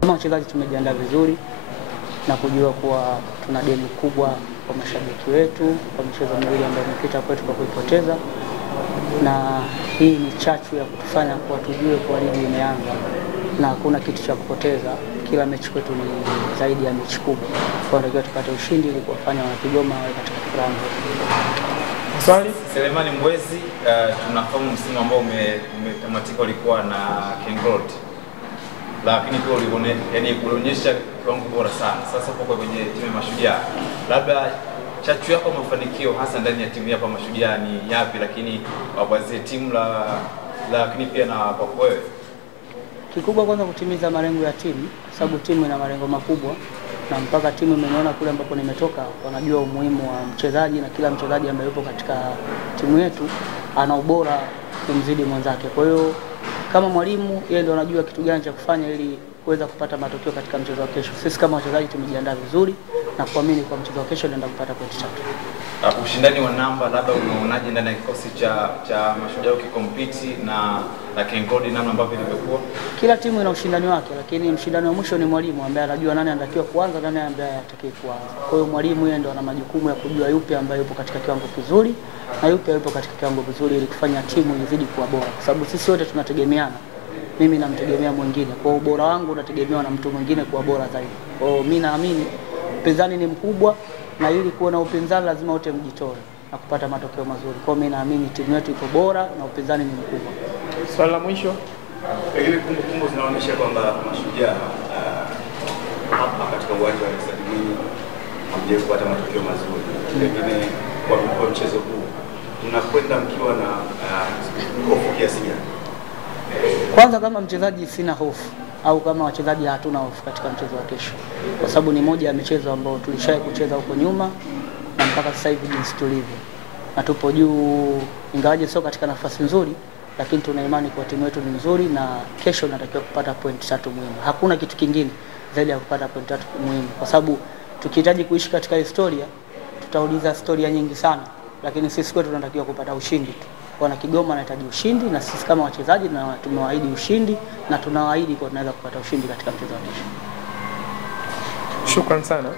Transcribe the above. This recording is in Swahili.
Kama wachezaji tumejiandaa vizuri na kujua kuwa tuna deni kubwa kwa mashabiki wetu kwa michezo miwili ambayo imepita kwetu kwa kuipoteza, na hii ni chachu ya kutufanya kwa tujue kwa ligi imeanza na hakuna kitu cha kupoteza. Kila mechi kwetu ni zaidi ya mechi kubwa, kwa hiyo tupate ushindi ili kuwafanya Wanakigoma wawe katika furaha. Swali Selemani Mbwezi, tunafahamu msimu ambao umetamatika ulikuwa na Kengold, lakini pia ulionyesha kiwango bora sana. Sasa uko kwenye timu ya Mashujaa, labda chachu yako mafanikio hasa ndani ya timu ya Mashujaa ni yapi, lakini wabazie timu lakini pia na kwa wewe? Kikubwa kwanza kutimiza malengo ya timu, sababu timu ina malengo makubwa na mpaka timu imeniona kule ambapo nimetoka, wanajua umuhimu wa mchezaji na kila mchezaji ambaye yupo katika timu yetu ana ubora kumzidi mwenzake. Kwa hiyo kama mwalimu yeye ndio anajua kitu gani cha kufanya ili kuweza kupata matokeo katika mchezo wa kesho. Sisi kama wachezaji tumejiandaa vizuri na kuamini kwa mchezo wa kesho tunaenda kupata pointi 3. Ushindani wa namba labda unaonaje ndani ya kikosi cha Mashujaa ukikompiti na Kengold, namna ambavyo ilivyokuwa? Kila timu ina ushindani wake, lakini mshindani wa mwisho ni mwalimu ambaye anajua nani anatakiwa kuanza na nani ambaye hatakiwi kuanza. Kwa hiyo mwalimu yeye ndio ana majukumu ya kujua yupi ambaye yupo katika kiwango kizuri na yupi yupo katika kiwango kizuri ili kufanya timu izidi kuwa bora, kwa sababu sisi wote tunategemeana. Mimi namtegemea mwingine, kwa ubora wangu unategemewa na mtu mwingine kuwa bora zaidi. Kwa hiyo mimi naamini upinzani ni mkubwa, na ili kuwa na upinzani lazima wote mjitoe na kupata matokeo mazuri. Kwa hiyo mimi naamini timu yetu iko bora na upinzani ni mkubwa. Swali la mwisho, pengine kumbukumbu zinaonyesha kwamba Mashujaa hapa katika uwanja wa Stadi Mwinyi hamjawahi kupata matokeo mazuri. Pengine kwa mchezo huu tunakwenda mkiwa na hofu kiasi gani? Kwanza kama mchezaji sina hofu, au kama wachezaji hatuna hofu katika mchezo wa kesho, kwa sababu ni moja ya michezo ambayo tulishawahi kucheza huko nyuma na mpaka sasa hivi jinsi tulivyo na tupo juu, ingawaje sio katika nafasi nzuri, lakini tuna imani kwa timu yetu ni nzuri na kesho tunatakiwa kupata point 3 muhimu. Hakuna kitu kingine zaidi ya kupata point 3 muhimu, kwa sababu tukihitaji kuishi katika historia tutauliza historia nyingi sana, lakini sisi kwetu tunatakiwa kupata ushindi tu. Wanakigoma wanahitaji ushindi na sisi kama wachezaji na tumewaahidi ushindi na tunawaahidi kwa tunaweza kupata ushindi katika mchezo wa kesho. Shukrani sana.